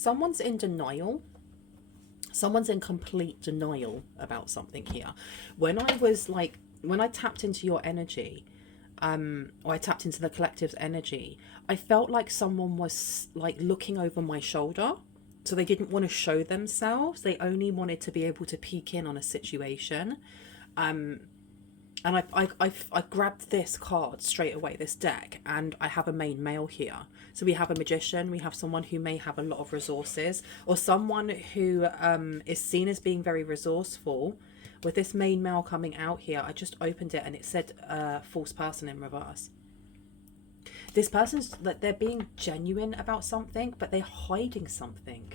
someone's in denial. Someone's in complete denial about something here. When I tapped into your energy, or I tapped into the collective's energy, I felt like someone was like looking over my shoulder. So they didn't want to show themselves. They only wanted to be able to peek in on a situation. And I grabbed this card straight away, this deck, and I have a main male here. So we have a magician, we have someone who may have a lot of resources, or someone who is seen as being very resourceful. With this main male coming out here, I just opened it and it said false person in reverse. This person's like, they're being genuine about something, but they're hiding something.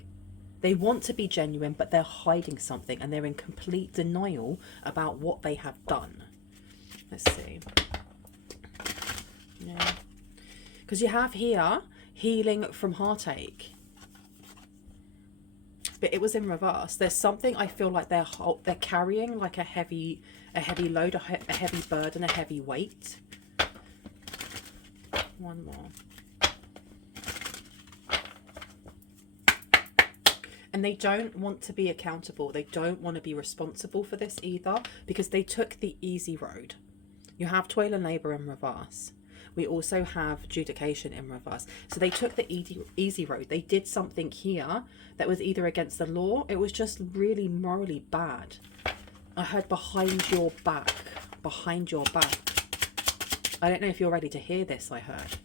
They want to be genuine, but they're hiding something, and they're in complete denial about what they have done. Let's see. Yeah. Because you have here healing from heartache. But it was in reverse. There's something I feel like they're carrying like a heavy load, a heavy burden, a heavy weight. One more. And they don't want to be accountable. They don't want to be responsible for this either, because they took the easy road. You have toil and labour in reverse. We also have adjudication in reverse. So they took the easy road. They did something here that was either against the law. It was just really morally bad. I heard behind your back. Behind your back. I don't know if you're ready to hear this, I heard.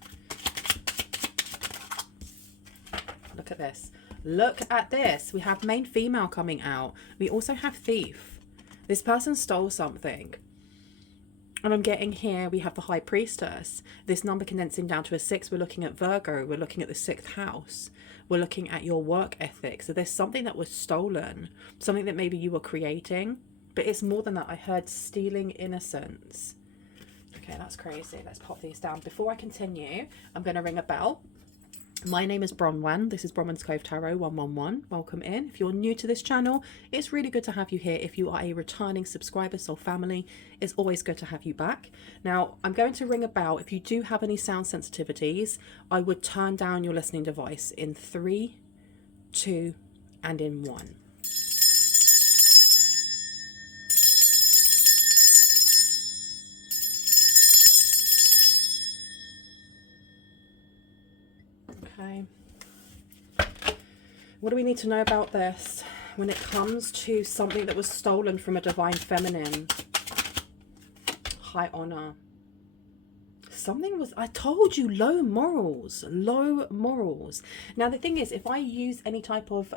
Look at this. Look at this. We have main female coming out. We also have thief. This person stole something. And I'm getting here, we have the High Priestess. This number condensing down to a 6. We're looking at Virgo. We're looking at the 6th house. We're looking at your work ethic. So there's something that was stolen. Something that maybe you were creating. But it's more than that. I heard stealing innocence. Okay, that's crazy. Let's pop these down. Before I continue, I'm going to ring a bell. My name is Bronwen. This is Bronwen's Cove Tarot 111. Welcome in. If you're new to this channel, it's really good to have you here. If you are a returning subscriber, soul family, it's always good to have you back. Now, I'm going to ring a bell. If you do have any sound sensitivities, I would turn down your listening device in 3, 2, and in 1. Okay. What do we need to know about this when it comes to something that was stolen from a divine feminine? High honor. Something was, I told you, low morals. Low morals. Now, the thing is, if I use any type of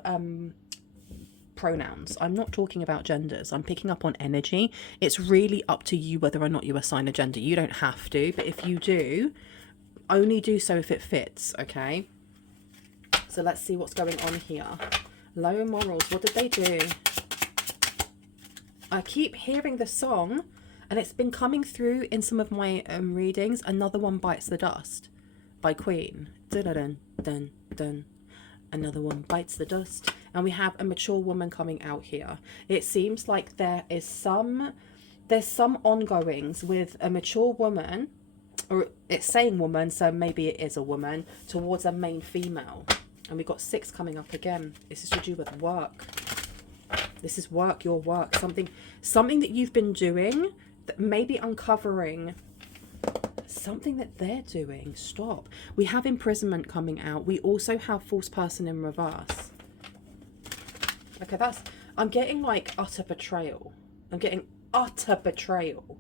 pronouns, I'm not talking about genders. I'm picking up on energy. It's really up to you whether or not you assign a gender. You don't have to, but if you do, only do so if it fits, okay? So let's see what's going on here. Low morals. What did they do? I keep hearing the song, and it's been coming through in some of my readings. Another One Bites the Dust by Queen. Dun dun dun dun. Another One Bites the Dust. And we have a mature woman coming out here. It seems like there's some ongoings with a mature woman, or it's saying woman, so maybe it is a woman, towards a main female. And we've got 6 coming up again. This is to do with work. This is work, your work. Something that you've been doing that may be uncovering something that they're doing. Stop. We have imprisonment coming out. We also have false person in reverse. Okay, I'm getting like utter betrayal. I'm getting utter betrayal.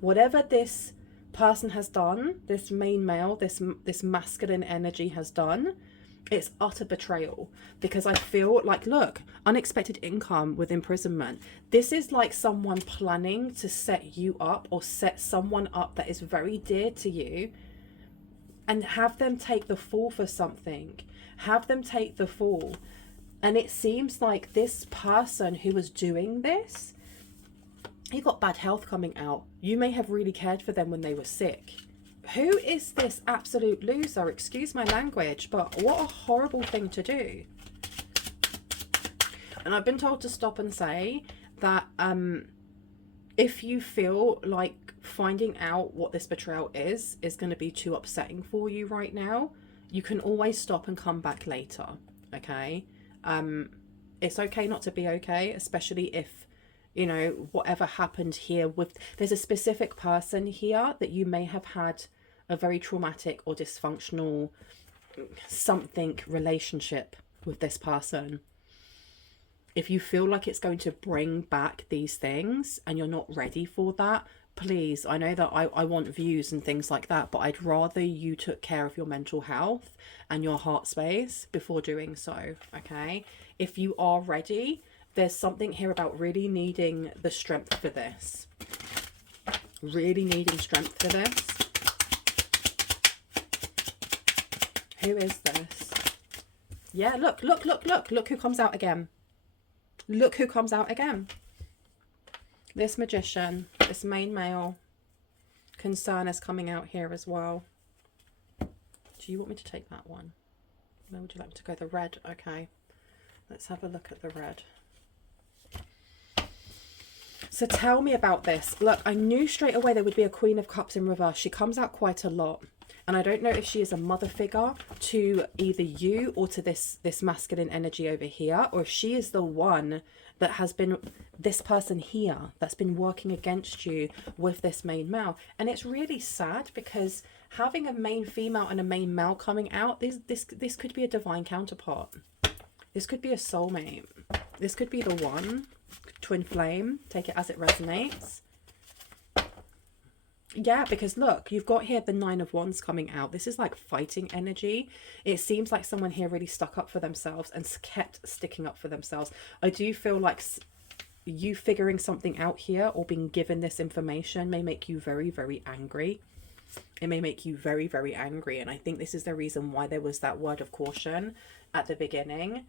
Whatever this person has done, this main male, this masculine energy has done, it's utter betrayal. Because I feel like, look, unexpected income with imprisonment. This is like someone planning to set you up, or set someone up that is very dear to you, and have them take the fall for something. Have them take the fall. And it seems like this person who was doing this, he got bad health coming out. You may have really cared for them when they were sick. Who is this absolute loser? Excuse my language, but what a horrible thing to do. And I've been told to stop and say that if you feel like finding out what this betrayal is going to be too upsetting for you right now, you can always stop and come back later. okay? It's okay not to be okay, especially if, you know, whatever happened here with, there's a specific person here that you may have had a very traumatic or dysfunctional something relationship with this person. If you feel like it's going to bring back these things and you're not ready for that, please, I know that I want views and things like that, but I'd rather you took care of your mental health and your heart space before doing so, okay? If you are ready, there's something here about really needing the strength for this. Really needing strength for this. Who is this? Yeah, look, look, look, look. Look who comes out again. Look who comes out again. This magician, this main male. Concern is coming out here as well. Do you want me to take that one? Where would you like me to go? The red. Okay. Let's have a look at the red. So tell me about this. Look, I knew straight away there would be a Queen of Cups in reverse. She comes out quite a lot. And I don't know if she is a mother figure to either you or to this masculine energy over here, or if she is the one that has been this person here that's been working against you with this main male. And it's really sad because having a main female and a main male coming out, this could be a divine counterpart. This could be a soulmate. This could be the one. Twin flame. Take it as it resonates. Yeah, because look, you've got here the Nine of Wands coming out. This is like fighting energy. It seems like someone here really stuck up for themselves and kept sticking up for themselves. I do feel like you figuring something out here or being given this information may make you very, very angry. It may make you very, very angry. And I think this is the reason why there was that word of caution at the beginning.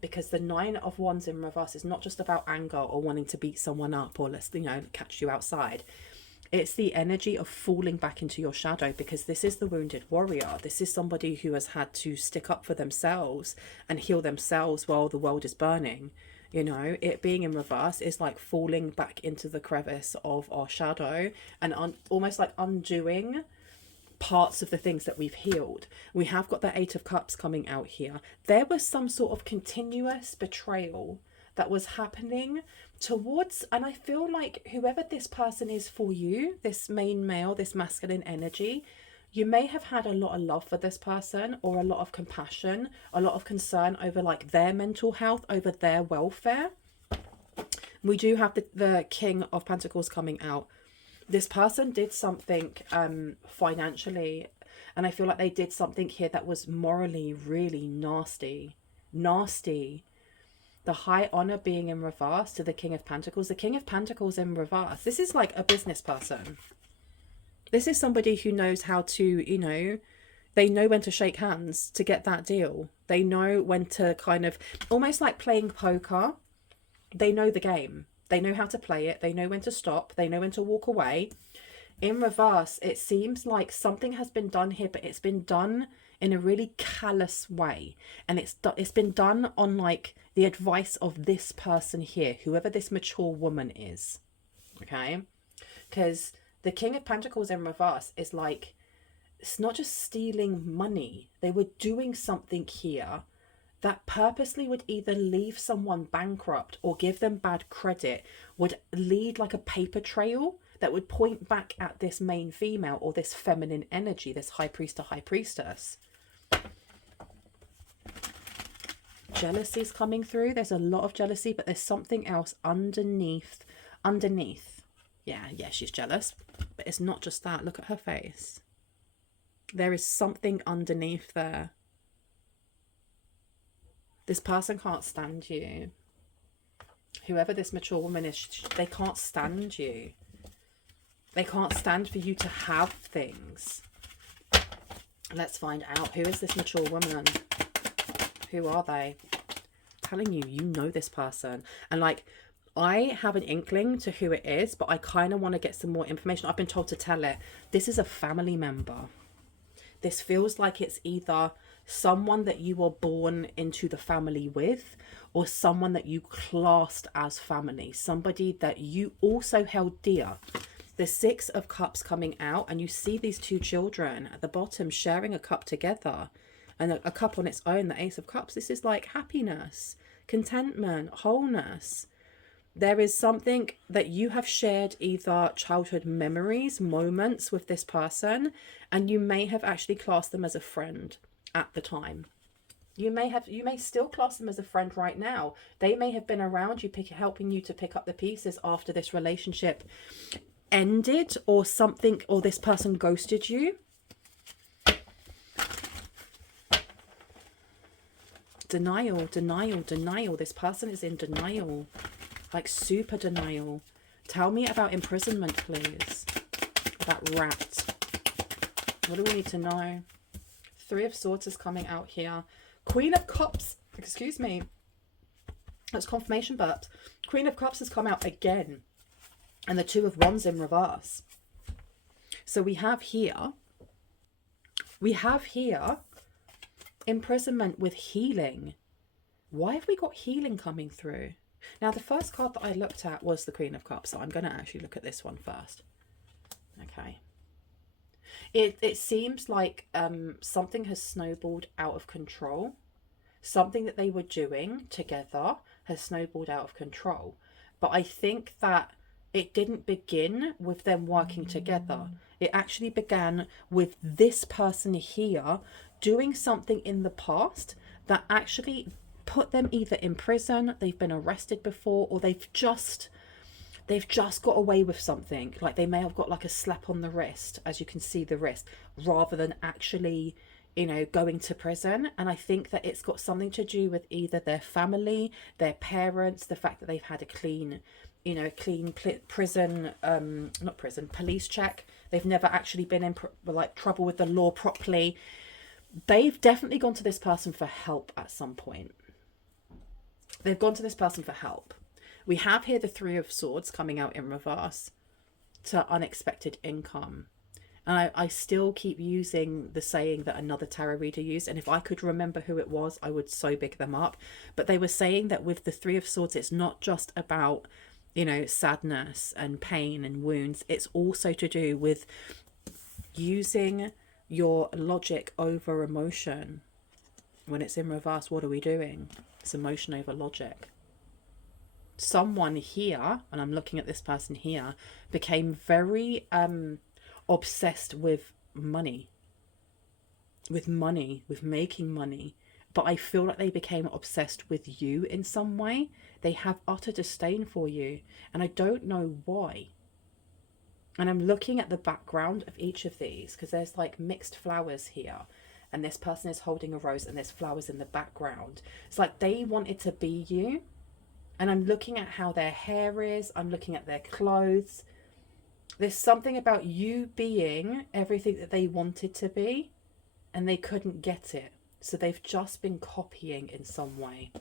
Because the Nine of Wands in reverse is not just about anger or wanting to beat someone up or let's, you know, catch you outside. It's the energy of falling back into your shadow, because this is the wounded warrior. This is somebody who has had to stick up for themselves and heal themselves while the world is burning. You know, it being in reverse is like falling back into the crevice of our shadow and almost like undoing parts of the things that we've healed. We have got the Eight of Cups coming out here. There was some sort of continuous betrayal that was happening towards, and I feel like whoever this person is for you, this main male, this masculine energy, you may have had a lot of love for this person or a lot of compassion, a lot of concern over like their mental health, over their welfare. We do have the King of Pentacles coming out. This person did something financially, and I feel like they did something here that was morally really nasty. The High Honor being in reverse to the King of Pentacles. The King of Pentacles in reverse. This is like a business person. This is somebody who knows how to, you know, they know when to shake hands to get that deal. They know when to kind of, almost like playing poker. They know the game. They know how to play it. They know when to stop. They know when to walk away. In reverse, it seems like something has been done here, but it's been done in a really callous way. And it's been done on like the advice of this person here, whoever this mature woman is. Okay? Because the King of Pentacles in reverse is like, it's not just stealing money. They were doing something here that purposely would either leave someone bankrupt or give them bad credit, would lead like a paper trail that would point back at this main female or this feminine energy, this high priest or high priestess. Jealousy is coming through. There's a lot of jealousy, but there's something else underneath. Yeah, she's jealous, but it's not just that. Look at her face. There is something underneath there. This person can't stand you. Whoever this mature woman is, they can't stand you. They can't stand for you to have things. Let's find out. Who is this mature woman? Who are they? I'm telling you, you know this person. And like, I have an inkling to who it is, but I kind of want to get some more information. I've been told to tell it. This is a family member. This feels like it's either someone that you were born into the family with, or someone that you classed as family. Somebody that you also held dear. The Six of Cups coming out, and you see these two children at the bottom sharing a cup together. And a cup on its own, the Ace of Cups, this is like happiness, contentment, wholeness. There is something that you have shared, either childhood memories, moments with this person, and you may have actually classed them as a friend at the time. You may still class them as a friend right now. They may have been around you, helping you to pick up the pieces after this relationship ended, or something, or this person ghosted you. Denial, denial, denial. This person is in denial, like super denial. Tell me about imprisonment, please. That rat. What do we need to know? Three of Swords is coming out here. Queen of Cups, excuse me. That's confirmation, but Queen of Cups has come out again. And the Two of Wands in reverse. So we have here imprisonment with healing. Why have we got healing coming through? Now, the first card that I looked at was the Queen of Cups, so I'm going to actually look at this one first. Okay. It seems like something has snowballed out of control. Something that they were doing together has snowballed out of control. But I think that it didn't begin with them working together. It actually began with this person here doing something in the past that actually put them either in prison, they've been arrested before, or they've just got away with something. Like they may have got like a slap on the wrist, as you can see the wrist, rather than actually, you know, going to prison. And I think that it's got something to do with either their family, their parents, the fact that they've had a clean, you know, prison, not prison, police check. They've never actually been in like trouble with the law properly. They've definitely gone to this person for help at some point. They've gone to this person for help. We have here the Three of Swords coming out in reverse to unexpected income. And I still keep using the saying that another tarot reader used. And if I could remember who it was, I would so big them up. But they were saying that with the Three of Swords, it's not just about, you know, sadness and pain and wounds. It's also to do with using your logic over emotion. When it's in reverse, what are we doing? It's emotion over logic. Someone here, and I'm looking at this person here, became very obsessed with money, with making money. But I feel like they became obsessed with you in some way. They have utter disdain for you, and I don't know why. And I'm looking at the background of each of these, because there's like mixed flowers here, and this person is holding a rose and there's flowers in the background. It's like they wanted to be you. And I'm looking at how their hair is. I'm looking at their clothes. There's something about you being everything that they wanted to be, and they couldn't get it. So they've just been copying in some way.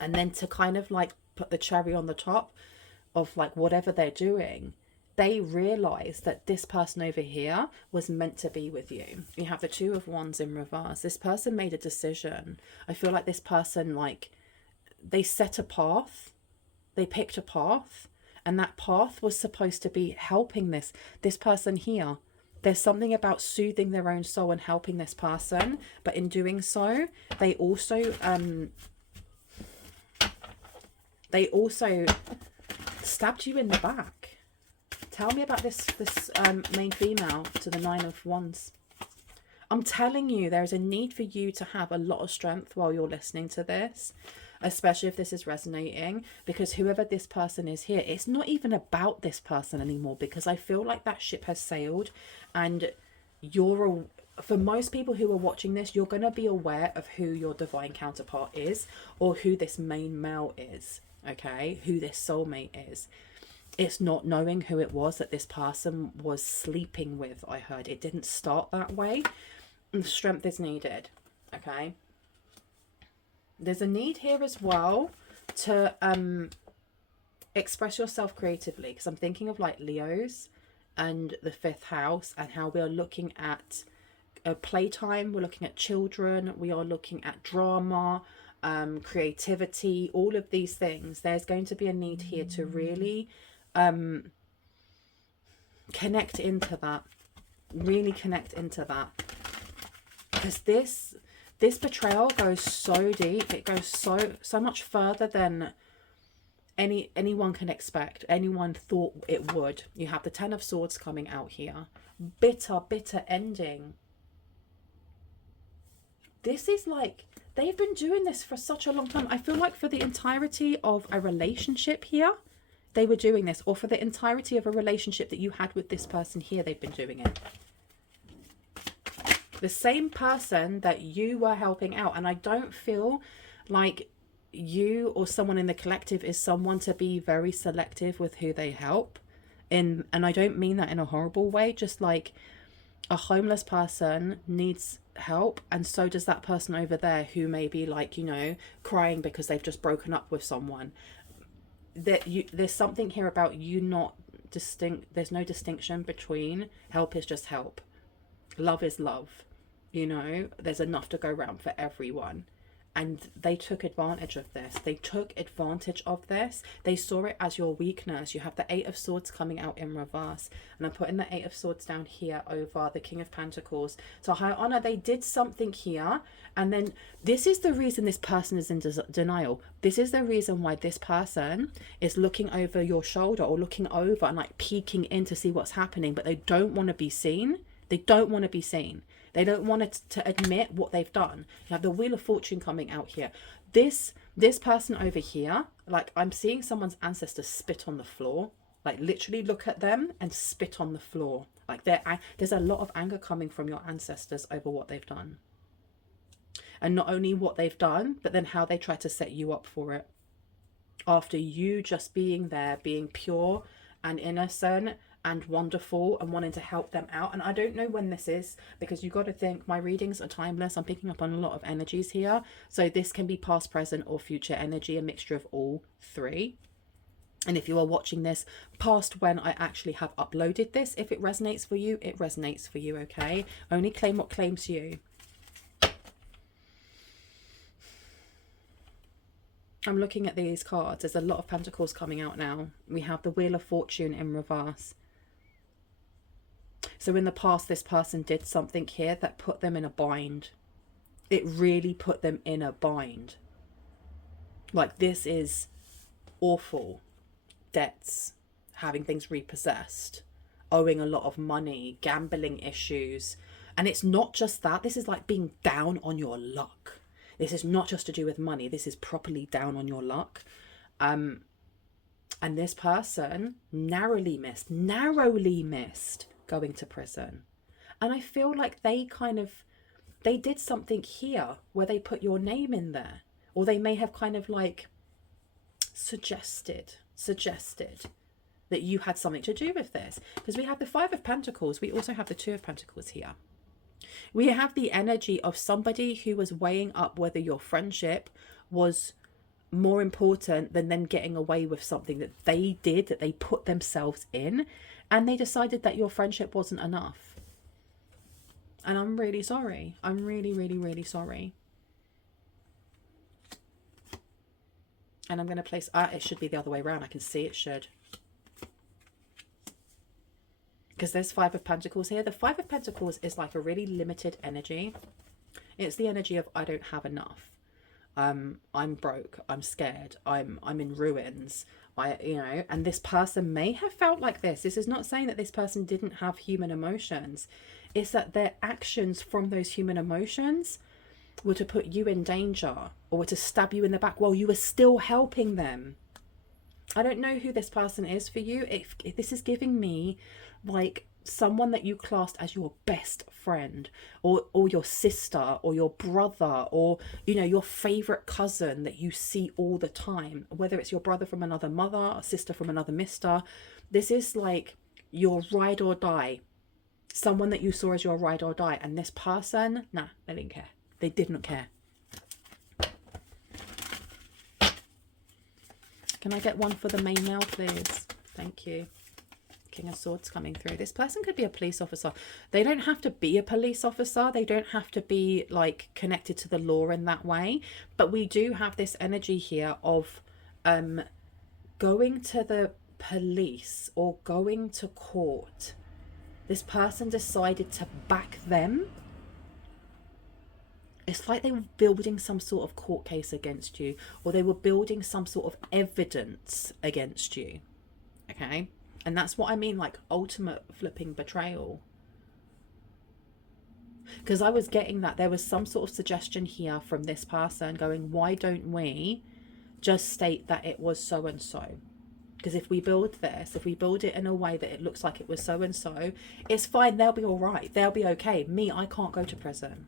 And then to kind of like put the cherry on the top of like whatever they're doing, they realize that this person over here was meant to be with you. You have the Two of Wands in reverse. This person made a decision. I feel like this person, like, they set a path. They picked a path. And that path was supposed to be helping this person here. There's something about soothing their own soul and helping this person. But in doing so, they also stabbed you in the back. Tell me about this main female to the Nine of Wands. I'm telling you, there is a need for you to have a lot of strength while you're listening to this, especially if this is resonating, because whoever this person is here, it's not even about this person anymore, because I feel like that ship has sailed, and for most people who are watching this, you're going to be aware of who your divine counterpart is, or who this main male is, okay? Who this soulmate is. It's not knowing who it was that this person was sleeping with, I heard. It didn't start that way. And strength is needed, okay? There's a need here as well to express yourself creatively, because I'm thinking of like Leos and the 5th house, and how we are looking at playtime, we're looking at children, we are looking at drama, creativity, all of these things. There's going to be a need here to really connect into that, really connect into that, because This betrayal goes so deep. It goes so much further than anyone can expect, anyone thought it would. You have the Ten of Swords coming out here. Bitter ending. This is like, they've been doing this for such a long time. I feel like for the entirety of a relationship here, they were doing this. Or for the entirety of a relationship that you had with this person here, they've been doing it. The same person that you were helping out. And I don't feel like you or someone in the collective is someone to be very selective with who they help. And I don't mean that in a horrible way. Just like a homeless person needs help, and so does that person over there who may be like, you know, crying because they've just broken up with someone. There's something here about you not distinct. There's no distinction between help is just help. Love is love. You know, there's enough to go around for everyone. And they took advantage of this. They took advantage of this. They saw it as your weakness. You have the Eight of Swords coming out in reverse. And I'm putting the Eight of Swords down here over the King of Pentacles. So high honor, they did something here. And then this is the reason this person is in denial. This is the reason why this person is looking over your shoulder or looking over and like peeking in to see what's happening. But they don't want to be seen. They don't want to be seen. They don't want to admit what they've done. You have the Wheel of Fortune coming out here. This person over here, like I'm seeing someone's ancestors spit on the floor. Like literally look at them and spit on the floor. Like there's a lot of anger coming from your ancestors over what they've done. And not only what they've done, but then how they try to set you up for it. After you just being there, being pure and innocent and wonderful and wanting to help them out. And I don't know when this is, because you got to think my readings are timeless. I'm picking up on a lot of energies here, so this can be past, present or future energy, a mixture of all three. And if you are watching this past when I actually have uploaded this, if it resonates for you, it resonates for you. Okay, only claim what claims you. I'm looking at these cards. There's a lot of pentacles coming out now. We have the Wheel of Fortune in reverse. So in the past, this person did something here that put them in a bind. It really put them in a bind. Like, this is awful. Debts, having things repossessed, owing a lot of money, gambling issues. And it's not just that. This is like being down on your luck. This is not just to do with money. This is properly down on your luck. And this person narrowly missed going to prison. And I feel like they did something here where they put your name in there. Or they may have kind of like suggested that you had something to do with this. Because we have the Five of Pentacles. We also have the Two of Pentacles here. We have the energy of somebody who was weighing up whether your friendship was more important than them getting away with something that they did, that they put themselves in, and they decided that your friendship wasn't enough. And I'm really sorry. I'm really, really, really sorry. And I'm going to place, it should be the other way around. I can see it should. Because there's Five of Pentacles here. The Five of Pentacles is like a really limited energy. It's the energy of I don't have enough. I'm broke. I'm scared. I'm in ruins. And this person may have felt like this. This is not saying that this person didn't have human emotions. It's that their actions from those human emotions were to put you in danger or were to stab you in the back while you were still helping them. I don't know who this person is for you. If this is giving me like someone that you classed as your best friend or your sister or your brother or, you know, your favorite cousin that you see all the time, whether it's your brother from another mother, a sister from another mister. This is like your ride or die, someone that you saw as your ride or die. And this person, nah, they didn't care. They did not care. Can I get one for the main male, please? Thank you. King of Swords coming through. This person could be a police officer. They don't have to be a police officer. They don't have to be like connected to the law in that way. But we do have this energy here of going to the police or going to court. This person decided to back them It's like they were building some sort of court case against you, or they were building some sort of evidence against you. Okay? And that's what I mean, like ultimate flipping betrayal. Because I was getting that there was some sort of suggestion here from this person going, why don't we just state that it was so and so? Because if we build this, if we build it in a way that it looks like it was so and so, it's fine. They'll be all right. They'll be okay. Me, I can't go to prison.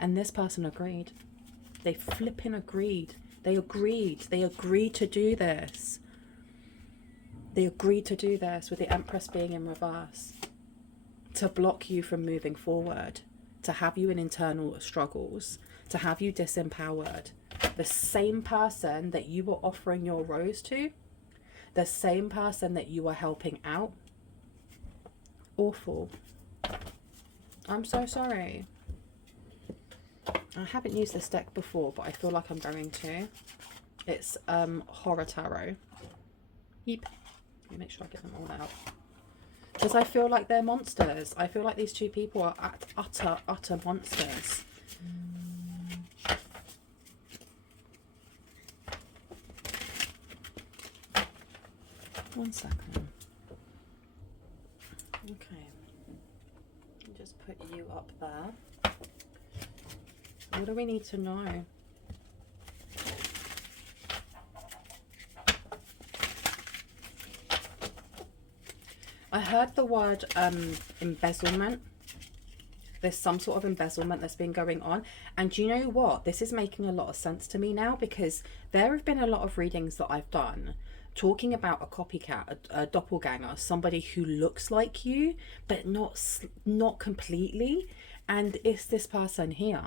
And this person agreed. They flipping agreed. They agreed. They agreed to do this. They agreed to do this with the Empress being in reverse. To block you from moving forward. To have you in internal struggles. To have you disempowered. The same person that you were offering your rose to. The same person that you were helping out. Awful. I'm so sorry. I haven't used this deck before, but I feel like I'm going to. It's Horror Tarot. Yep. Let me make sure I get them all out. Because I feel like they're monsters. I feel like these two people are utter monsters. One second. Okay. Just put you up there. What do we need to know? I heard the word embezzlement. There's some sort of embezzlement that's been going on. And do you know what? This is making a lot of sense to me now, because there have been a lot of readings that I've done talking about a copycat, a doppelganger, somebody who looks like you, but not completely. And it's this person here.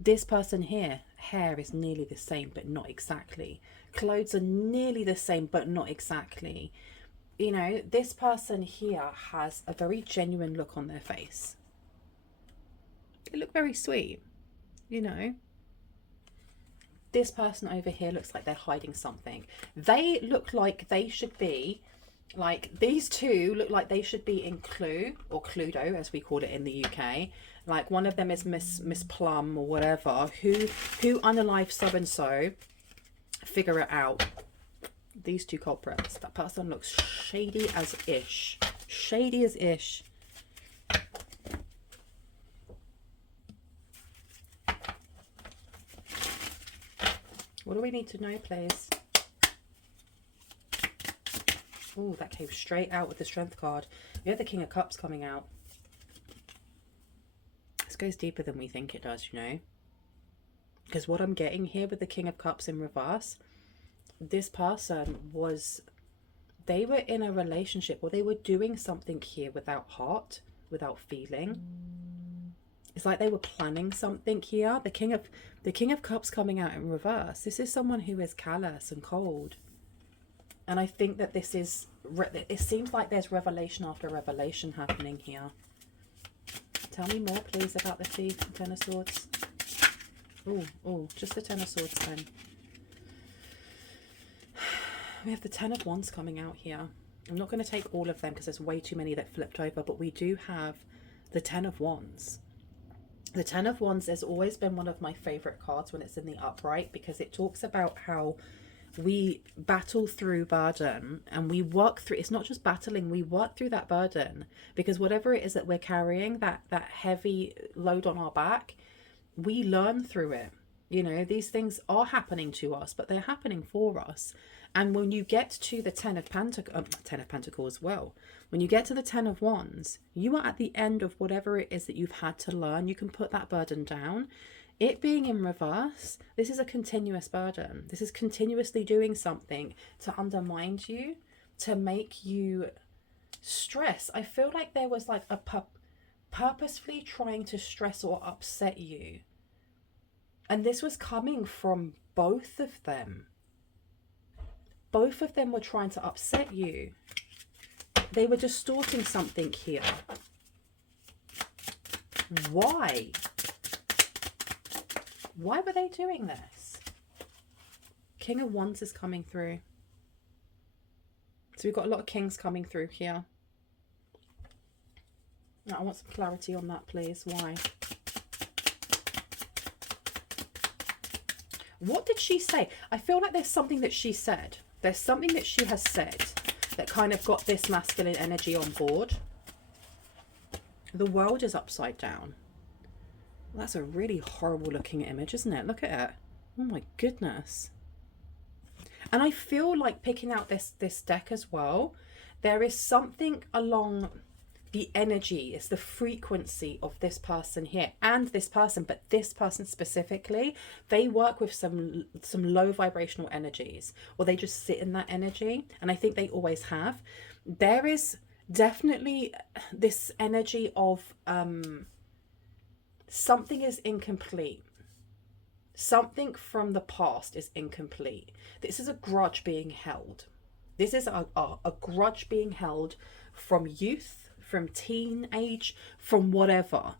This person here, hair is nearly the same, but not exactly. Clothes are nearly the same, but not exactly. You know, this person here has a very genuine look on their face. They look very sweet, you know. This person over here looks like they're hiding something. They look like they should be, like, these two look like they should be in Clue, or Cluedo as we call it in the UK. Like, one of them is Miss Plum or whatever. Who unalive so and so? Figure it out. These two culprits. That person looks shady as ish. Shady as ish. What do we need to know, please? Oh, that came straight out with the Strength card. We have the King of Cups coming out. This goes deeper than we think it does, you know. Because what I'm getting here with the King of Cups in reverse, this person was, they were in a relationship, or they were doing something here without heart, without feeling. It's like they were planning something here. The King of Cups coming out in reverse. This is someone who is callous and cold. And I think that this is, it seems like there's revelation after revelation happening here. Tell me more, please, about the Thief and Ten of Swords. Oh, just the Ten of Swords then. We have the Ten of Wands coming out here. I'm not going to take all of them because there's way too many that flipped over, but we do have the Ten of Wands. The Ten of Wands has always been one of my favorite cards when it's in the upright, because it talks about how we battle through burden and we work through, it's not just battling, we work through that burden, because whatever it is that we're carrying, that heavy load on our back, we learn through it. You know, these things are happening to us, but they're happening for us. And when you get to the Ten of Pentacles, well, when you get to the Ten of Wands, you are at the end of whatever it is that you've had to learn. You can put that burden down. It being in reverse, this is a continuous burden. This is continuously doing something to undermine you, to make you stress. I feel like there was like a purposefully trying to stress or upset you. And this was coming from both of them. Both of them were trying to upset you. They were distorting something here. Why? Why were they doing this? King of Wands is coming through. So we've got a lot of kings coming through here. Now, I want some clarity on that, please. Why? What did she say? I feel like there's something that she said. There's something that she has said that kind of got this masculine energy on board. The world is upside down. Well, that's a really horrible looking image, isn't it? Look at it. Oh my goodness. And I feel like picking out this deck as well, there is something along the energy, it's the frequency of this person here and this person, but this person specifically, they work with some low vibrational energies, or they just sit in that energy, and I think they always have. There is definitely this energy of something is incomplete. Something from the past is incomplete. This is a grudge being held. This is a grudge being held from youth, from teenage, from whatever.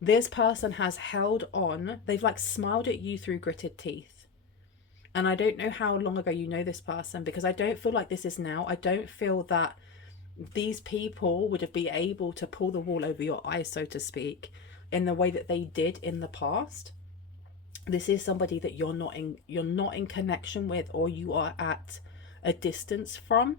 This person has held on. They've like smiled at you through gritted teeth. And I don't know how long ago you know this person, because I don't feel like this is now. I don't feel that these people would have been able to pull the wool over your eyes, so to speak, in the way that they did in the past. This is somebody that you're not in connection with, or you are at a distance from.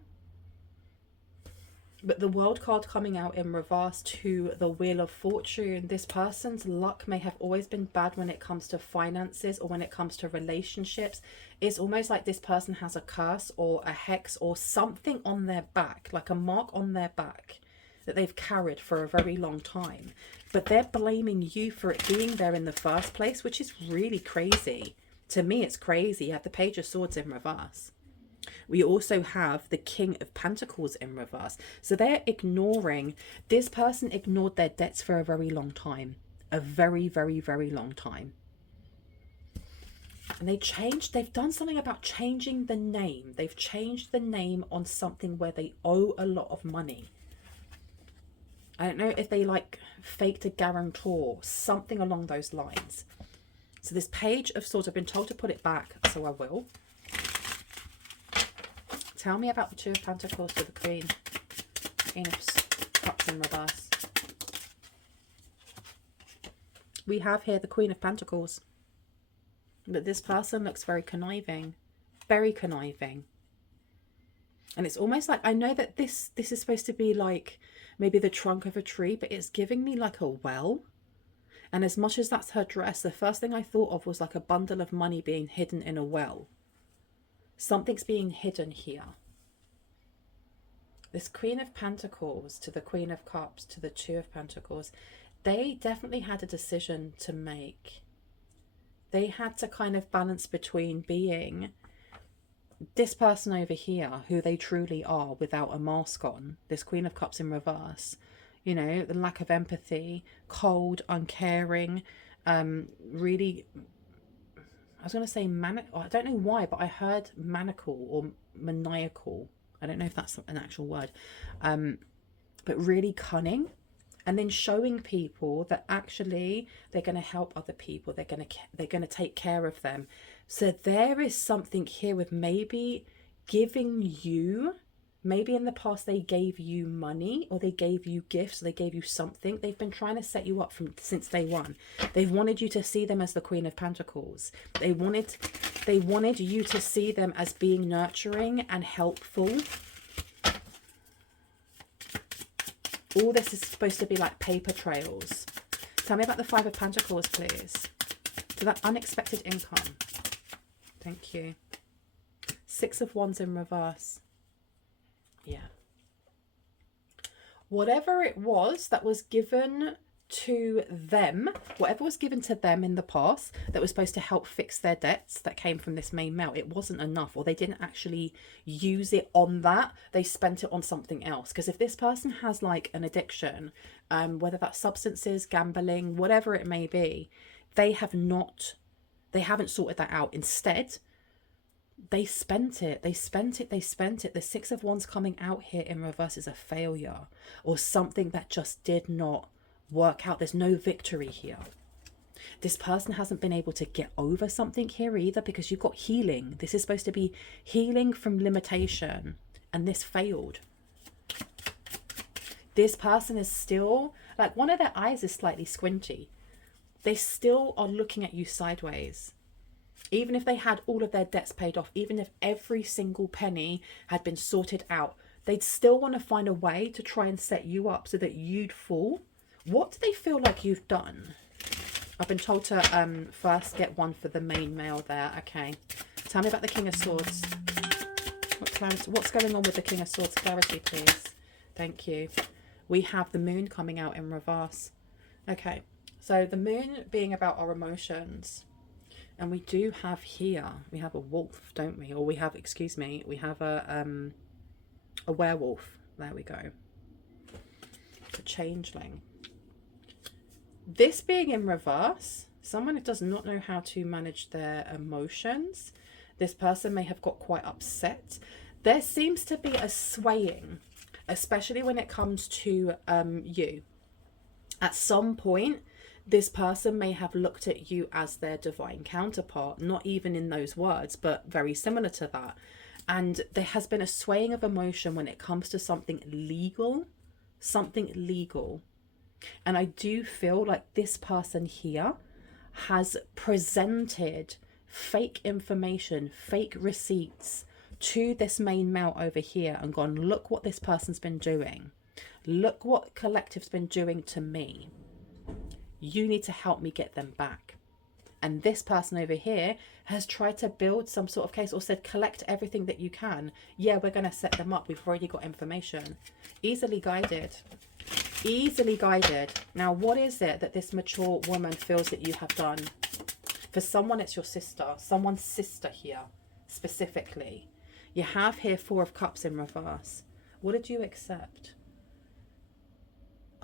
But the World card coming out in reverse to the Wheel of Fortune, this person's luck may have always been bad when it comes to finances or when it comes to relationships. It's almost like this person has a curse or a hex or something on their back, like a mark on their back that they've carried for a very long time. But they're blaming you for it being there in the first place, which is really crazy. To me, it's crazy. You have the Page of Swords in reverse. We also have the King of Pentacles in reverse. So they're ignoring, this person ignored their debts for a very long time. A very, very, very long time. And they've done something about changing the name. They've changed the name on something where they owe a lot of money. I don't know if they like faked a guarantor, something along those lines. So this Page of Swords, I've been told to put it back, so I will. Tell me about the Two of Pentacles to the Queen. Queen of Cups in reverse. We have here the Queen of Pentacles. But this person looks very conniving. Very conniving. And it's almost like, I know that this is supposed to be like maybe the trunk of a tree, but it's giving me like a well. And as much as that's her dress, the first thing I thought of was like a bundle of money being hidden in a well. Something's being hidden here. This Queen of Pentacles to the Queen of Cups to the Two of Pentacles, they definitely had a decision to make. They had to kind of balance between being this person over here, who they truly are without a mask on, this Queen of Cups in reverse, you know, the lack of empathy, cold, uncaring, really, I was going to say I don't know why, but I heard maniacal or maniacal. I don't know if that's an actual word, but really cunning. And then showing people that actually they're going to help other people. They're going to take care of them. So there is something here with maybe giving you, maybe in the past they gave you money or they gave you gifts, or they gave you something. They've been trying to set you up since day one. They've wanted you to see them as the Queen of Pentacles. They wanted you to see them as being nurturing and helpful. All this is supposed to be like paper trails. Tell me about the Five of Pentacles, please. So that unexpected income. Thank you. Six of Wands in reverse. Yeah. Whatever it was that was given to them, whatever was given to them in the past that was supposed to help fix their debts that came from this main male, it wasn't enough, or they didn't actually use it on that. They spent it on something else. Because if this person has like an addiction, whether that's substances, gambling, whatever it may be, they haven't sorted that out. Instead, they spent it. The Six of Wands coming out here in reverse is a failure, or something that just did not work out. There's no victory here. This person hasn't been able to get over something here either, because you've got healing. This is supposed to be healing from limitation, and this failed. This person is still, like, one of their eyes is slightly squinty. They still are looking at you sideways. Even if they had all of their debts paid off, even if every single penny had been sorted out, they'd still want to find a way to try and set you up so that you'd fall. What do they feel like you've done? I've been told to first get one for the main male there. Okay. Tell me about the King of Swords. What's going on with the King of Swords? Clarity, please. Thank you. We have the moon coming out in reverse. Okay. So the moon being about our emotions. And we do have here, we have a wolf, don't we? Or we have, excuse me, we have a werewolf. There we go. A changeling. This being in reverse, someone who does not know how to manage their emotions. This person may have got quite upset. There seems to be a swaying, especially when it comes to you. At some point, this person may have looked at you as their divine counterpart, not even in those words, but very similar to that. And there has been a swaying of emotion when it comes to something legal. And I do feel like this person here has presented fake information, fake receipts to this main male over here and gone, look what this person's been doing. Look what collective's been doing to me. You need to help me get them back. And this person over here has tried to build some sort of case or said, collect everything that you can. Yeah, we're going to set them up. We've already got information. Easily guided. Easily guided. Now, what is it that this mature woman feels that you have done? For someone, it's your sister. Someone's sister here, specifically. You have here 4 of Cups in reverse. What did you accept?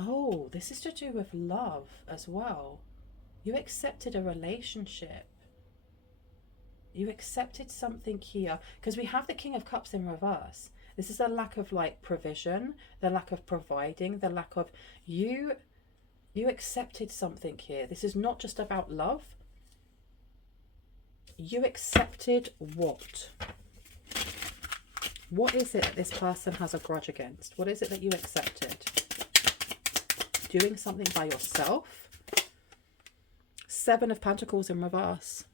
Oh, this is to do with love as well. You accepted a relationship. You accepted something here. Because we have the King of Cups in reverse. This is a lack of like provision, the lack of providing, the lack of you accepted something here. This is not just about love. You accepted what? What is it that this person has a grudge against? What is it that you accepted? Doing something by yourself? 7 of Pentacles in reverse.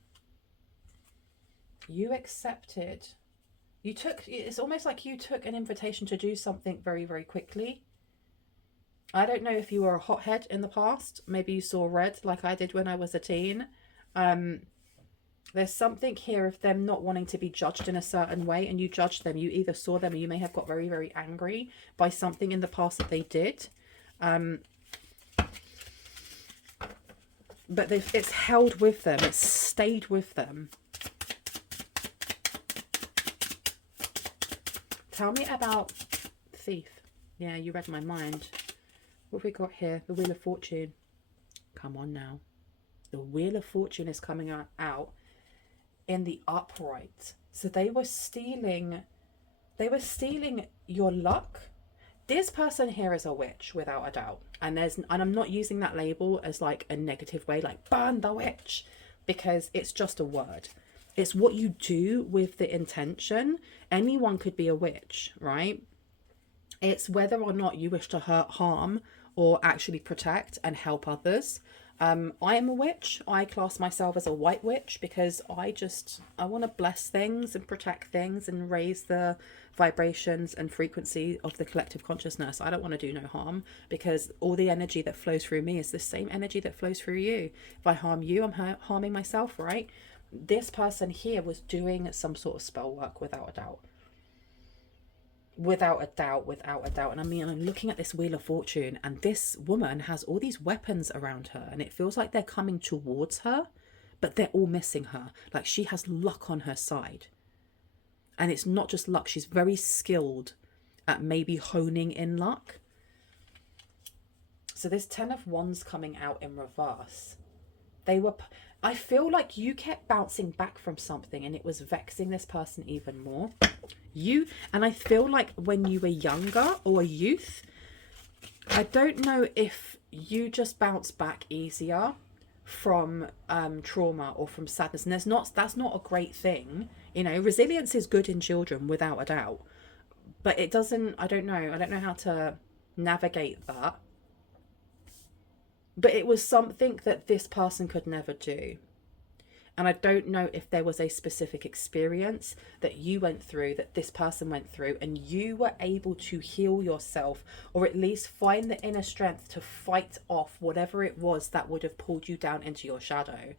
You accepted. You took, it's almost like you took an invitation to do something very, very quickly. I don't know if you were a hothead in the past. Maybe you saw red like I did when I was a teen. There's something here of them not wanting to be judged in a certain way, and you judged them. You either saw them or you may have got very, very angry by something in the past that they did. But it's held with them. It's stayed with them. Tell me about Thief. Yeah, you read my mind. What have we got here? The Wheel of Fortune. Come on now. The Wheel of Fortune is coming out in the upright. So they were stealing your luck. This person here is a witch, without a doubt. And I'm not using that label as like a negative way, like burn the witch, because it's just a word. It's what you do with the intention. Anyone could be a witch, right? It's whether or not you wish to hurt, harm, or actually protect and help others. I am a witch. I class myself as a white witch because I want to bless things and protect things and raise the vibrations and frequency of the collective consciousness. I don't want to do no harm because all the energy that flows through me is the same energy that flows through you. If I harm you, I'm harming myself, right? This person here was doing some sort of spell work without a doubt. Without a doubt. And I mean, I'm looking at this Wheel of Fortune, and this woman has all these weapons around her, and it feels like they're coming towards her, but they're all missing her. Like she has luck on her side. And it's not just luck. She's very skilled at maybe honing in luck. So there's 10 of Wands coming out in reverse. I feel like you kept bouncing back from something and it was vexing this person even more. And I feel like when you were younger or a youth, I don't know if you just bounce back easier from trauma or from sadness. And that's not a great thing. You know, resilience is good in children without a doubt. But it doesn't, I don't know how to navigate that. But it was something that this person could never do. And I don't know if there was a specific experience that you went through, that this person went through, and you were able to heal yourself, or at least find the inner strength to fight off whatever it was that would have pulled you down into your shadow,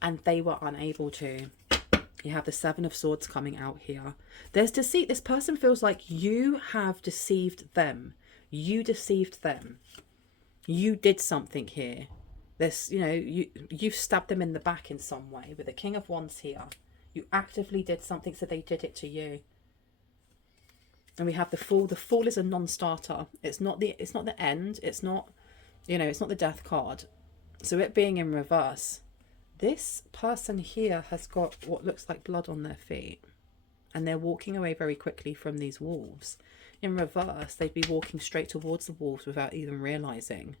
and they were unable to. You have the Seven of Swords coming out here. There's deceit. This person feels like you have deceived them. You deceived them. You did something here. This, you know, you've stabbed them in the back in some way with the King of Wands here. You actively did something, so they did it to you. And we have the Fool. The Fool is a non-starter. It's not the end. It's not, you know, it's not the Death card. So it being in reverse, this person here has got what looks like blood on their feet, and they're walking away very quickly from these wolves. In reverse, they'd be walking straight towards the wolves without even realizing.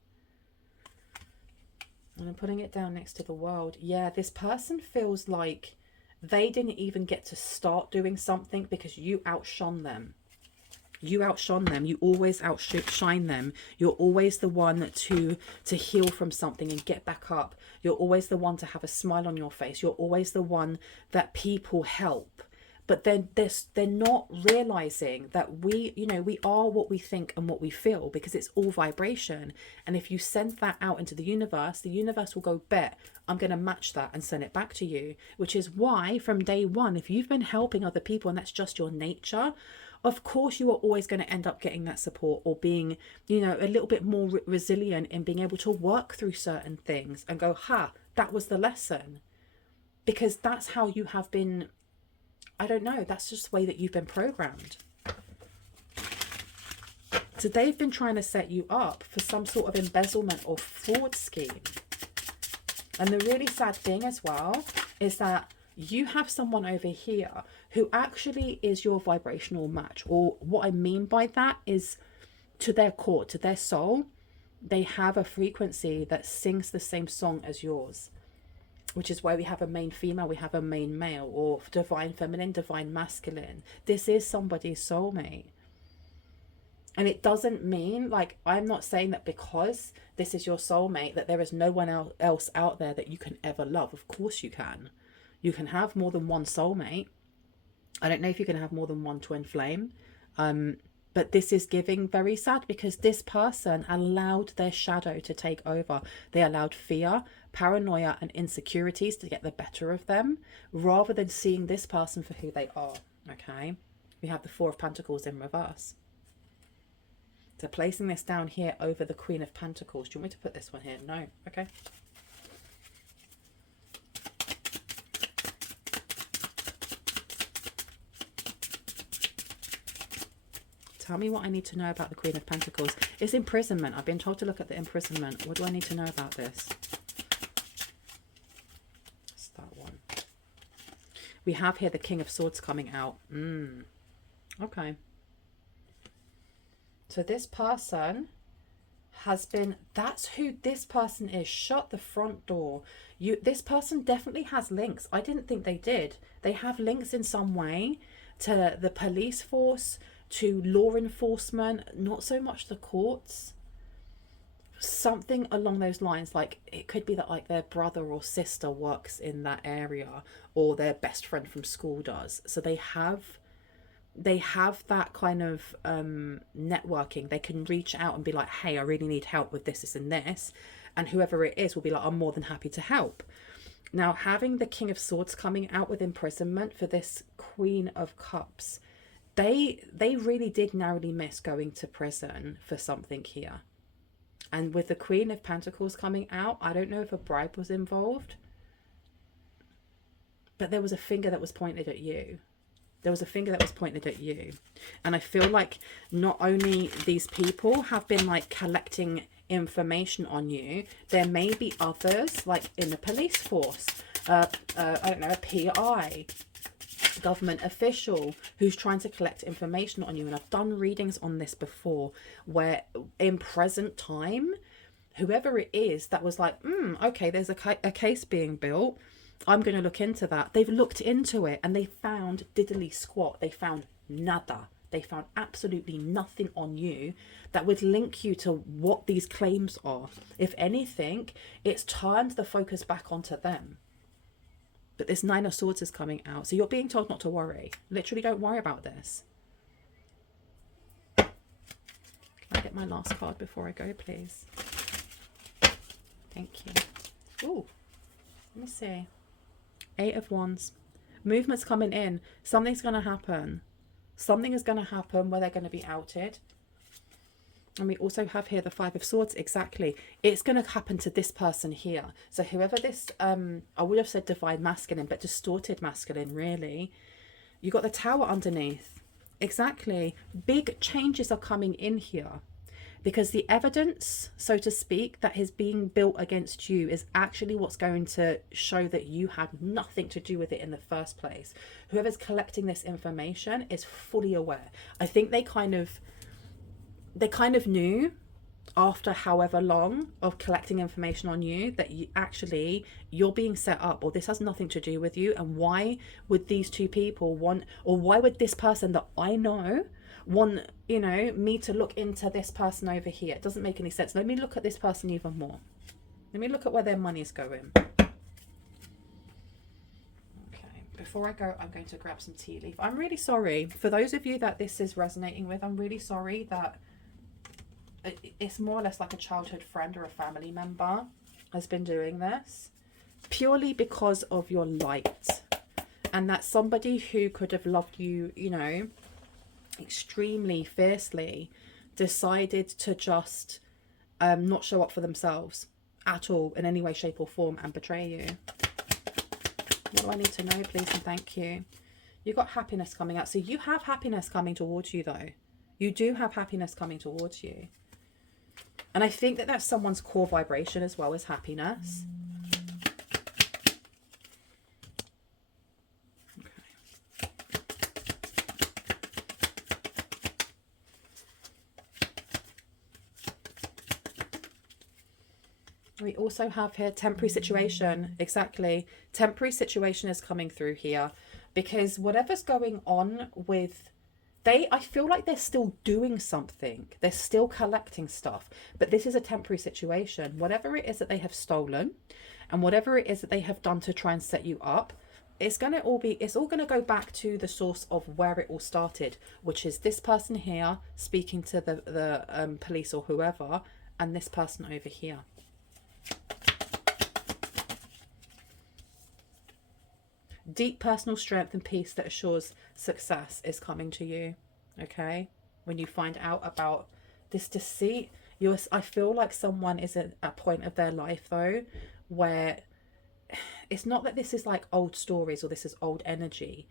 And I'm putting it down next to the World. Yeah, this person feels like they didn't even get to start doing something because you outshone them. You outshone them. You always outshine them. You're always the one to heal from something and get back up. You're always the one to have a smile on your face. You're always the one that people help. But then they're not realizing that we are what we think and what we feel, because it's all vibration. And if you send that out into the universe will go, bet, I'm going to match that and send it back to you. Which is why from day one, if you've been helping other people and that's just your nature, of course you are always going to end up getting that support, or being, you know, a little bit more resilient in being able to work through certain things and go, ha, that was the lesson. Because that's how you have been, I don't know, that's just the way that you've been programmed. So they've been trying to set you up for some sort of embezzlement or fraud scheme. And the really sad thing as well is that you have someone over here who actually is your vibrational match. Or what I mean by that is, to their core, to their soul, they have a frequency that sings the same song as yours. Which is why we have a main female, we have a main male, or divine feminine, divine masculine. This is somebody's soulmate. And it doesn't mean, like, I'm not saying that because this is your soulmate that there is no one else out there that you can ever love. Of course you can. You can have more than one soulmate. I don't know if you can have more than one twin flame. But this is giving very sad, because this person allowed their shadow to take over. They allowed fear, paranoia and insecurities to get the better of them, rather than seeing this person for who they are. Okay, we have the Four of Pentacles in reverse. So placing this down here over the Queen of Pentacles. Do you want me to put this one here? No. Okay. Tell me what I need to know about the Queen of Pentacles. It's imprisonment. I've been told to look at the imprisonment. What do I need to know about this? It's that one. We have here the King of Swords coming out. Okay. So this person has been, that's who this person is. Shut the front door. This person definitely has links. I didn't think they did. They have links in some way to the police force, to law enforcement, not so much the courts. Something along those lines. Like, it could be that like their brother or sister works in that area, or their best friend from school does. So they have that kind of networking. They can reach out and be like, hey, I really need help with this, this and this. And whoever it is will be like, I'm more than happy to help. Now, having the King of Swords coming out with imprisonment for this Queen of Cups, they really did narrowly miss going to prison for something here. And with the Queen of Pentacles coming out, I don't know if a bribe was involved, but there was a finger that was pointed at you. There was a finger that was pointed at you. And I feel like not only these people have been like collecting information on you, there may be others like in the police force, I don't know, a PI, government official who's trying to collect information on you. And I've done readings on this before, where in present time, whoever it is that was like, okay, there's a case being built, I'm going to look into that. They've looked into it and they found diddly squat. They found nada. They found absolutely nothing on you that would link you to what these claims are. If anything, it's turned the focus back onto them. But this Nine of Swords is coming out. So you're being told not to worry. Literally, don't worry about this. Can I get my last card before I go, please? Thank you. Ooh, let me see. Eight of Wands. Movement's coming in. Something's going to happen. Something is going to happen where they're going to be outed. And we also have here the Five of Swords. Exactly. It's going to happen to this person here. So whoever this, I would have said divine masculine, but distorted masculine, really. You got the Tower underneath. Exactly. Big changes are coming in here. Because the evidence, so to speak, that is being built against you is actually what's going to show that you had nothing to do with it in the first place. Whoever's collecting this information is fully aware. I think they kind of knew after however long of collecting information on you that you're being set up, or this has nothing to do with you. And why would these two people want, or why would this person that I know want, you know, me to look into this person over here? It doesn't make any sense. Let me look at this person even more. Let me look at where their money is going. Okay, before I go, I'm going to grab some tea leaf. I'm really sorry for those of you that this is resonating with. I'm really sorry that it's more or less like a childhood friend or a family member has been doing this, purely because of your light, and that somebody who could have loved you, you know, extremely fiercely, decided to just not show up for themselves at all in any way, shape or form and betray you. What do I need to know, please and thank you? You got happiness coming out. So you have happiness coming towards you, though. You do have happiness coming towards you. And I think that that's someone's core vibration as well, as happiness. Okay. We also have here temporary situation. Exactly. Temporary situation is coming through here because whatever's going on with I feel like they're still doing something. They're still collecting stuff. But this is a temporary situation. Whatever it is that they have stolen and whatever it is that they have done to try and set you up, it's all going to go back to the source of where it all started, which is this person here speaking to the police or whoever, and this person over here. Deep personal strength and peace that assures success is coming to you. Okay, when you find out about this deceit, I feel like someone is at a point of their life though where it's not that this is like old stories or this is old energy,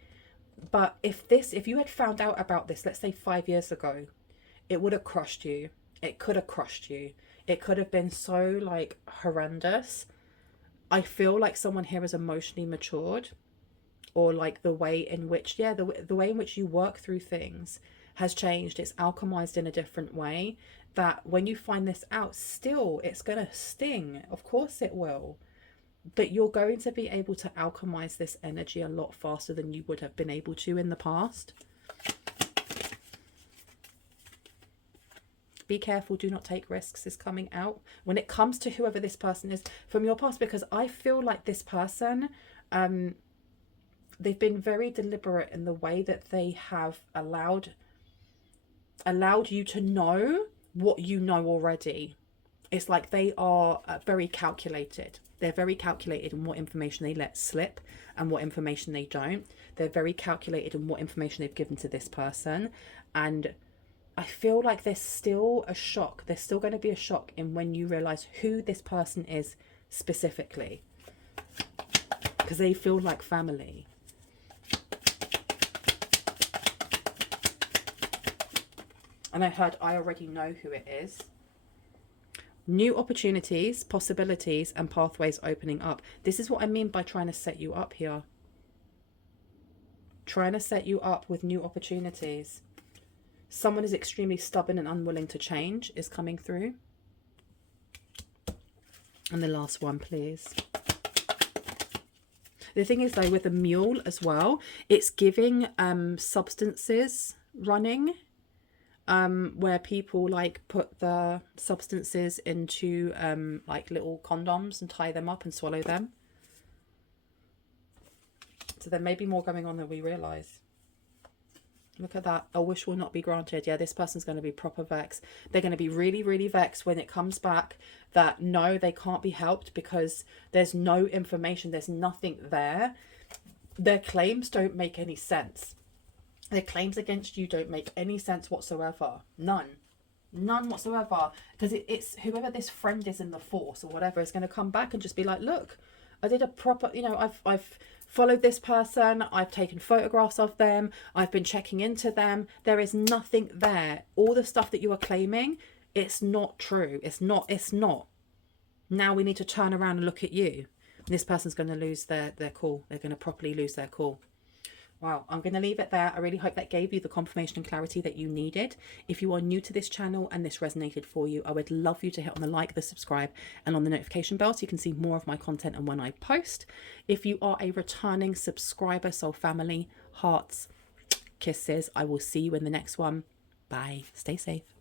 but if you had found out about this, let's say 5 years ago, it would have crushed you. It could have crushed you. It could have been so like horrendous. I feel like someone here is emotionally matured, or like the way in which, the way in which you work through things has changed. It's alchemized in a different way, that when you find this out, still it's going to sting. Of course it will. But you're going to be able to alchemize this energy a lot faster than you would have been able to in the past. Be careful, do not take risks is coming out when it comes to whoever this person is from your past, because I feel like this person, they've been very deliberate in the way that they have allowed you to know what you know already. It's like they are very calculated. They're very calculated in what information they let slip and what information they don't. They're very calculated in what information they've given to this person. And I feel like there's still a shock. There's still going to be a shock in when you realize who this person is specifically, because they feel like family. And I heard, I already know who it is. New opportunities, possibilities, and pathways opening up. This is what I mean by trying to set you up here. Trying to set you up with new opportunities. Someone is extremely stubborn and unwilling to change is coming through. And the last one, please. The thing is, though, with the mule as well, it's giving substances running. Where people like put the substances into like little condoms and tie them up and swallow them. So there may be more going on than we realise. Look at that. A wish will not be granted. Yeah, this person's going to be proper vexed. They're going to be really, really vexed when it comes back that no, they can't be helped because there's no information. There's nothing there. Their claims don't make any sense. Their claims against you don't make any sense whatsoever. None. None whatsoever. Because it's whoever this friend is in the force or whatever is going to come back and just be like, look, I did a proper, you know, I've followed this person, I've taken photographs of them, I've been checking into them. There is nothing there. All the stuff that you are claiming, it's not true. It's not. Now we need to turn around and look at you. This person's going to lose their cool. They're going to properly lose their cool. Wow, I'm going to leave it there. I really hope that gave you the confirmation and clarity that you needed. If you are new to this channel and this resonated for you, I would love you to hit on the like, the subscribe, and on the notification bell so you can see more of my content and when I post. If you are a returning subscriber, soul family, hearts, kisses, I will see you in the next one. Bye. Stay safe.